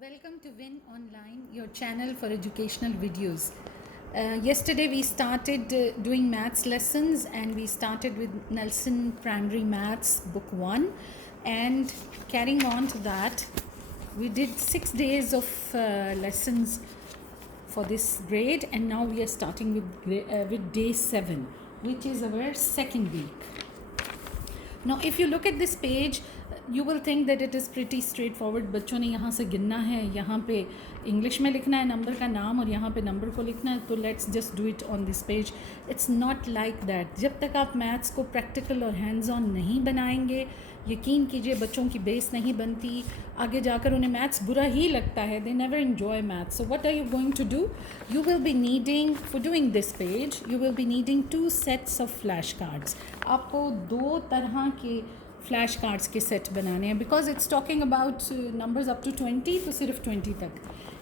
Welcome to Win Online, your channel for educational videos. Yesterday we started doing maths lessons, and we started with Nelson Primary Maths Book 1, and carrying on to that, we did 6 days of lessons for this grade, and now we are starting with day 7, which is our second week. Now if you look at this page, you will think that it is pretty straightforward. बच्चों ने यहाँ से गिनना है, यहाँ पे English में लिखना है नंबर का नाम और यहाँ पे नंबर को लिखना है, तो let's just do it on this page. It's not like that. जब तक आप मैथ्स को प्रैक्टिकल और हैंड्स ऑन नहीं बनाएंगे, यकीन कीजिए बच्चों की बेस नहीं बनती. आगे जाकर उन्हें मैथ्स बुरा ही लगता है. They never enjoy maths. So what are you going to do? You will be needing, for doing this page, you will be needing 2 sets of flash cards. आपको 2 तरह के फ्लैश कार्ड्स के सेट बनाने हैं. Because it's talking about numbers up to 20, तो सिर्फ 20 तक.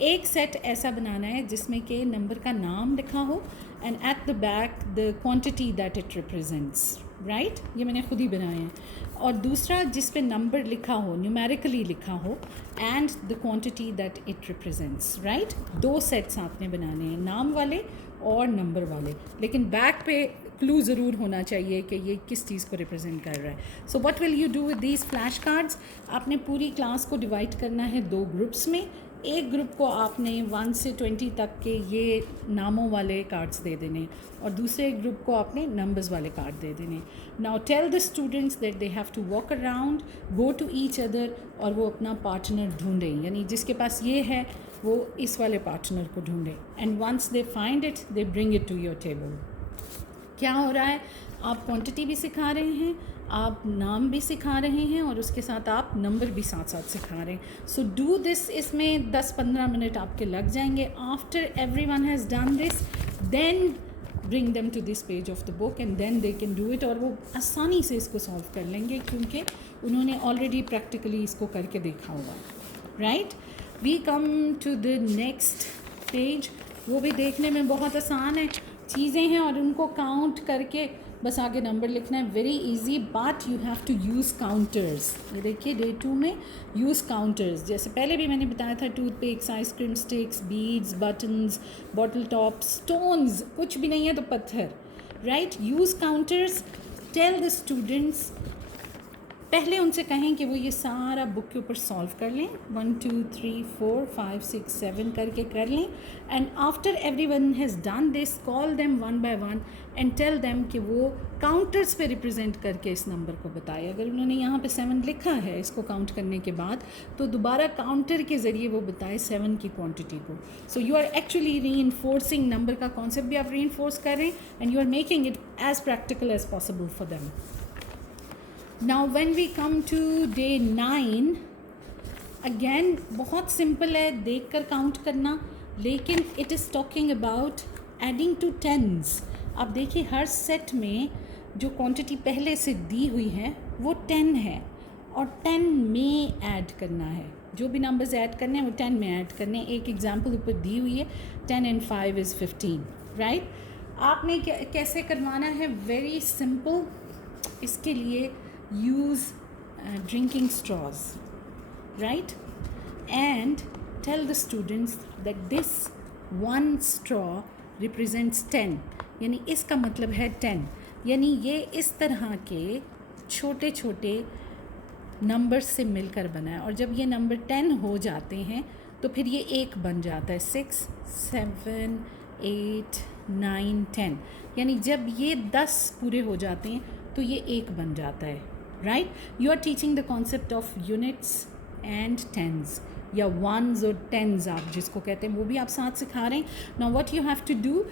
एक सेट ऐसा बनाना है जिसमें कि नंबर का नाम लिखा हो and at the back the quantity that it represents. Right, ये मैंने खुद ही बनाए हैं. और दूसरा जिस पे नंबर लिखा हो, न्यूमेरिकली लिखा हो, and the quantity that it represents. Right, 2 sets आपने बनाने हैं, नाम वाले और नंबर वाले. लेकिन बैक पे क्लू ज़रूर होना चाहिए कि ये किस चीज़ को रिप्रेजेंट कर रहा है. So what will you do with these flash cards? आपने पूरी क्लास को डिवाइड करना है 2 ग्रुप्स में. एक ग्रुप को आपने 1 से 20 तक के ये नामों वाले कार्ड्स दे देने, और दूसरे ग्रुप को आपने नंबर्स वाले कार्ड दे देने. Now tell the students that they have to walk around, go to each other, और वो अपना पार्टनर ढूंढें. यानी जिसके पास ये है वो इस वाले पार्टनर को ढूंढें. And once they find it, they bring it to your table. क्या हो रहा है? आप क्वांटिटी भी सिखा रहे हैं, आप नाम भी सिखा रहे हैं, और उसके साथ आप नंबर भी साथ साथ सिखा रहे हैं. So do this. इसमें 10-15 मिनट आपके लग जाएंगे. After everyone has done this, then bring them to this page of the book and then they can do it. और वो आसानी से इसको सॉल्व कर लेंगे क्योंकि उन्होंने ऑलरेडी प्रैक्टिकली इसको करके देखा हुआ. Right, we come to the next page. वो भी देखने में बहुत आसान है, चीज़ें हैं और उनको काउंट करके बस आगे नंबर लिखना है. Very easy, but you have to use counters. ये देखिए डे 2 में यूज़ काउंटर्स. जैसे पहले भी मैंने बताया था, toothpicks, ice cream sticks, beads, buttons, bottle top, stones, कुछ भी नहीं है तो पत्थर. Right, use counters. Tell the students, पहले उनसे कहें कि वो ये सारा बुक के ऊपर सॉल्व कर लें. 1 2 3 4 5 6 7 करके कर लें. And after every one has done this, call them 1 by 1 and tell them कि वो काउंटर्स पे रिप्रेजेंट करके इस नंबर को बताए. अगर उन्होंने यहाँ पे 7 लिखा है इसको काउंट करने के बाद, तो दोबारा काउंटर के ज़रिए वो बताए 7 की क्वांटिटी को. So you are actually reinforcing, number का कॉन्सेप्ट भी आप री इन्फोर्स कर रहे हैं, and you are making it as practical as possible for them. Now when we come to day 9, again बहुत सिंपल है देख कर काउंट करना, लेकिन it is talking about adding to tens. आप देखिए हर सेट में जो क्वांटिटी पहले से दी हुई है वो 10 है, और 10 में ऐड करना है. जो भी नंबर्स ऐड करने हैं वो 10 में ऐड करने हैं. एक एग्जांपल ऊपर दी हुई है, 10 and 5 is 15. राइट, आपने कैसे करवाना है? Very simple. इसके लिए use drinking straws, right? And tell the students that this one straw represents 10. यानी इसका मतलब है 10. यानी ये इस तरह के छोटे छोटे नंबर से मिलकर बना है, और जब ये नंबर 10 हो जाते हैं तो फिर ये 1 बन जाता है. 6 7 8 9 10. यानी जब ये 10 पूरे हो जाते हैं तो ये 1 बन जाता है. Right, you are teaching the concept of units and tens, या वंस और टेंस आप जिसको कहते हैं, वो भी आप साथ सिखा रहे हैं. Now what you have to do,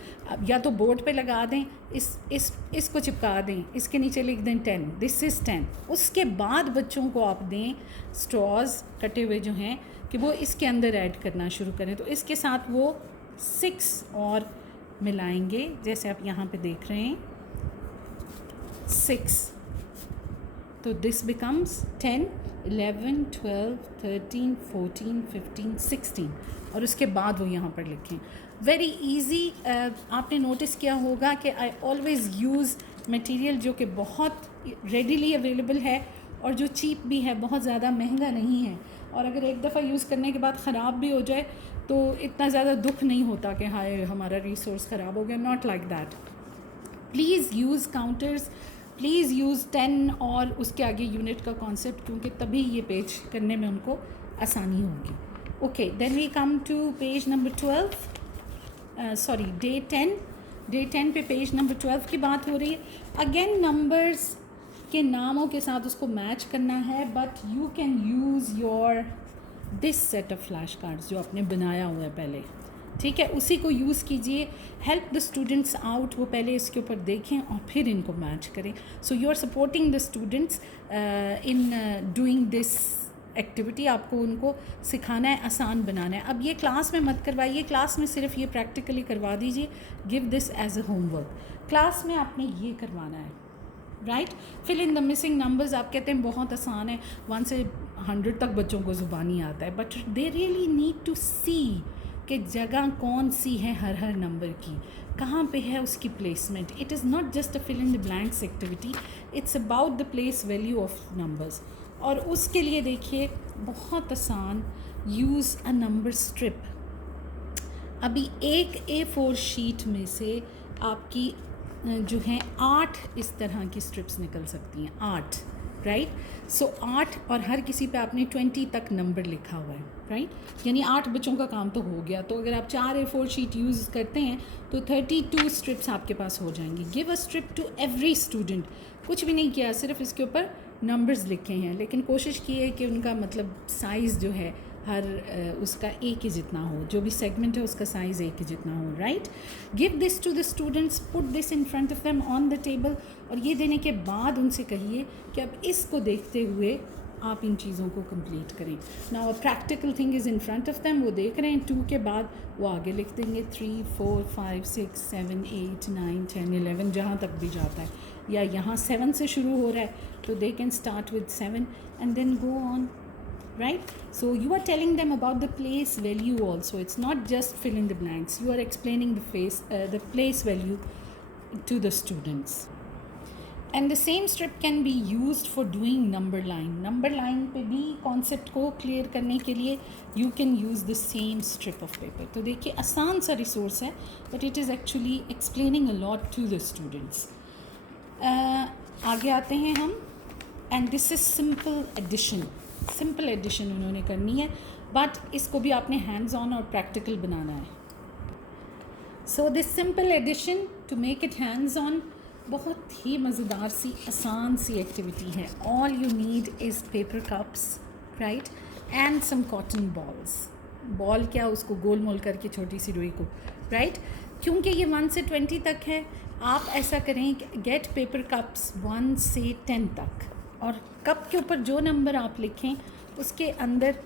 या तो बोर्ड पे लगा दें, इसको चिपका दें, इसके नीचे लिख दें 10, दिस इज़ 10. उसके बाद बच्चों को आप दें स्ट्रॉज कटे हुए जो हैं कि वो इसके अंदर ऐड करना शुरू करें. तो इसके साथ वो 6 और मिलाएंगे, जैसे आप यहाँ पे देख रहे हैं 6. तो दिस बिकम्स 10 11 12 13 14 15 16, और उसके बाद वो यहाँ पर लिखें. Very easy. आपने नोटिस किया होगा कि आई ऑलवेज़ यूज़ मटेरियल जो कि बहुत रेडीली अवेलेबल है और जो चीप भी है, बहुत ज़्यादा महंगा नहीं है. और अगर एक दफ़ा यूज़ करने के बाद ख़राब भी हो जाए तो इतना ज़्यादा दुख नहीं होता कि हाय हमारा रिसोर्स ख़राब हो गया. Not like that. Please use counters, please use 10 और उसके आगे यूनिट का कॉन्सेप्ट, क्योंकि तभी ये पेज करने में उनको आसानी होगी. Okay, then we come to page number 12, sorry day 10. Day 10 पे पेज नंबर 12 की बात हो रही है. अगेन नंबर्स के नामों के साथ उसको मैच करना है, but you can use your this set of flash cards जो आपने बनाया हुआ है पहले, ठीक है, उसी को यूज़ कीजिए. हेल्प द स्टूडेंट्स आउट, वो पहले इसके ऊपर देखें और फिर इनको मैच करें. So you are supporting the students in doing this activity. आपको उनको सिखाना है, आसान बनाना है. अब ये क्लास में मत करवाइए, क्लास में सिर्फ ये प्रैक्टिकली करवा दीजिए. Give this as a homework. Class में आपने ये करवाना है, right. Fill in the missing numbers. आप कहते हैं बहुत आसान है, 1 से 100 तक बच्चों को ज़ुबानी आता है, but they really need to see कि जगह कौन सी है हर नंबर की, कहाँ पे है उसकी placement. It is not just a fill in the blanks activity, it's about the place value of numbers. और उसके लिए देखिए बहुत आसान, यूज़ अ नंबर स्ट्रिप. अभी एक A4 शीट में से आपकी जो हैं 8 इस तरह की स्ट्रिप्स निकल सकती हैं, 8, राइट. सो 8 और हर किसी पे आपने 20 तक नंबर लिखा हुआ है, राइट. यानी 8 बच्चों का काम तो हो गया. तो अगर आप 4 A4 शीट यूज़ करते हैं तो 32 स्ट्रिप्स आपके पास हो जाएंगी. Give a strip to every student. कुछ भी नहीं किया, सिर्फ इसके ऊपर नंबर्स लिखे हैं, लेकिन कोशिश की है कि उनका मतलब साइज़ जो है हर उसका एक ही जितना हो, जो भी सेगमेंट है उसका साइज़ एक ही जितना हो, right. Give this to the students, put this in front of them on the table. और ये देने के बाद उनसे कहिए कि अब इसको देखते हुए आप इन चीज़ों को कंप्लीट करें. Now a practical thing is in front of them. वो देख रहे हैं, 2 के बाद वो आगे लिख देंगे 3 4 5 6 7 8 9 10 11 जहाँ तक भी जाता है, या यहाँ 7 से शुरू हो रहा है तो they can start with 7 and then go on, right. So you are telling them about the place value also. It's not just fill in the blanks, you are explaining the place value to the students. And the same strip can be used for doing number line पे भी concept को clear करने के लिए you can use the same strip of paper. तो देखिए आसान सा resource है, but it is actually explaining a lot to the students. आगे आते हैं हम, and this is simple addition. Simple addition उन्होंने करनी है, बट इसको भी आपने हैंड्स ऑन और प्रैक्टिकल बनाना है. So this simple addition to make it hands on बहुत ही मज़ेदार सी आसान सी एक्टिविटी है. All you need is paper cups, right, and some cotton balls. Ball क्या, उसको गोल मोल करके छोटी सी रुई को, राइट. क्योंकि ये 1 से 20 तक है, आप ऐसा करें कि गेट पेपर कप्स 1 से 10 तक, और कप के ऊपर जो नंबर आप लिखें उसके अंदर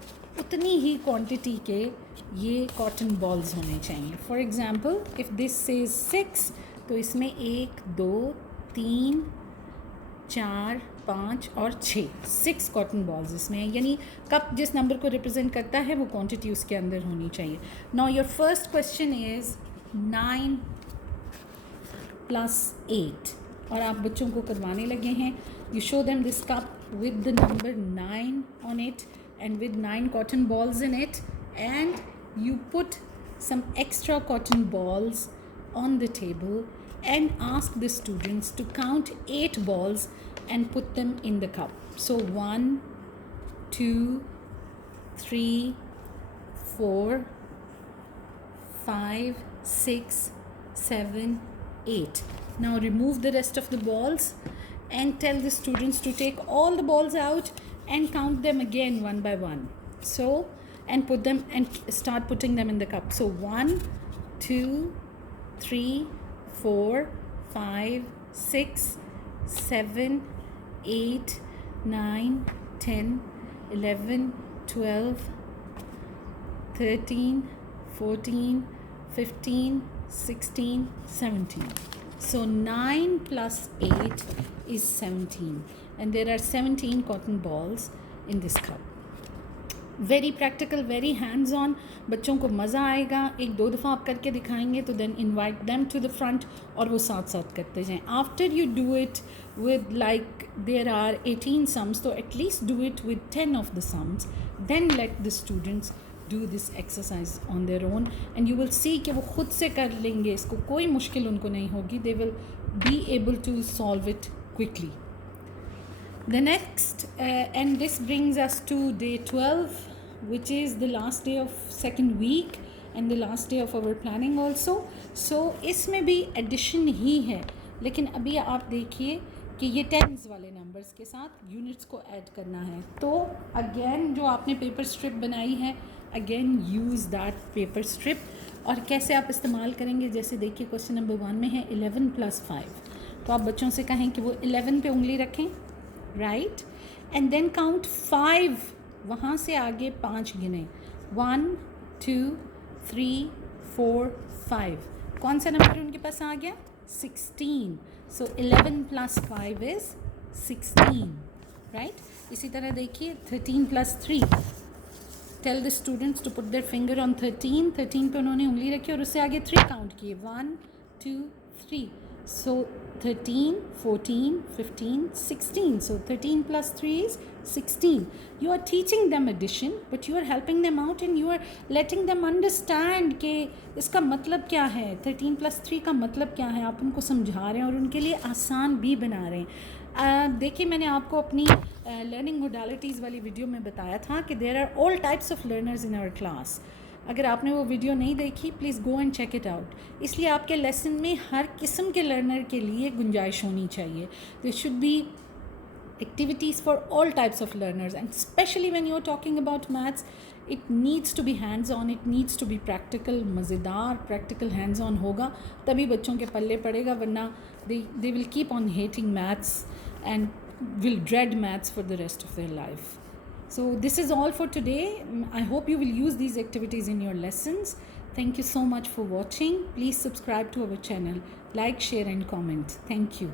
उतनी ही क्वांटिटी के ये कॉटन बॉल्स होने चाहिए. For example if this is 6 तो इसमें 1 2 3 4 5 और 6 कॉटन बॉल्स इसमें हैं. यानी कप जिस नंबर को रिप्रेजेंट करता है वो क्वांटिटी उसके अंदर होनी चाहिए. Now your first question is 9 + 8, और आप बच्चों को करवाने लगे हैं. You show them this cup with the number 9 on it and with 9 cotton balls in it, and you put some extra cotton balls on the table and ask the students to count 8 balls and put them in the cup. So 1 2 3 4 5 6 7 8. Now remove the rest of the balls and tell the students to take all the balls out and count them again one by one. So, and put them and start putting them in the cup. So 1 2 3 4 5 6 7 8 9 10 11 12 13 14 15 16 17. So 9 + 8 is 17, and there are 17 cotton balls in this cup. Very practical, very hands on. बच्चों को मज़ा आएगा. 1-2 दफ़ा आप करके दिखाएंगे तो then invite them to the front और वो साथ साथ करते जाएं. After you do it with, like there are 18 sums, तो at least do it with 10 of the sums. then let the students do this exercise on their own and you will see कि वो खुद से कर लेंगे इसको, कोई मुश्किल उनको नहीं होगी. They will be able to solve it quickly. The next and this brings us to day 12, which is the last day of second week and the last day of our planning also. So इसमें भी addition ही है, लेकिन अभी आप देखिए कि ये tense वाले नंबर्स के साथ यूनिट्स को ऐड करना है. तो अगेन जो आपने पेपर स्ट्रिप बनाई है, again use that paper strip. और कैसे आप इस्तेमाल करेंगे, जैसे देखिए क्वेश्चन नंबर 1 में है 11 + 5. तो आप बच्चों से कहें कि वो 11 पे उंगली रखें, राइट, एंड देन काउंट 5, वहाँ से आगे 5 गिने, 1 2 3 4 5. कौन सा नंबर उनके पास आ गया? 16. So 11 + 5 is 16, right? इसी तरह देखिए 13 + 3. Tell the students to put their finger on 13. 13 पे उन्होंने उंगली रखी और उससे आगे 3 काउंट किए, 1 2 3. So 13, 14, 15, 16. So 13 + 3 is 16. You are teaching them addition, but you are helping them out and you are letting them understand कि इसका मतलब क्या है, 13 + 3 का मतलब क्या है. आप उनको समझा रहे हैं और उनके लिए आसान भी बना रहे हैं. देखिए मैंने आपको अपनी लर्निंग मोडालिटीज़ वाली वीडियो में बताया था कि there are all types of learners in our class. अगर आपने वो वीडियो नहीं देखी, please go and check it out. इसलिए आपके लेसन में हर किस्म के लर्नर के लिए गुंजाइश होनी चाहिए. There should be activities for all types of learners, and especially when you're talking about maths, it needs to be hands on, it needs to be practical. मज़ेदार practical hands on होगा तभी बच्चों के पल्ले पड़ेगा, वरना they will keep on hating maths and will dread maths for the rest of their life. So this is all for today. I hope you will use these activities in your lessons. Thank you so much for watching. Please subscribe to our channel, like, share and comment. Thank you.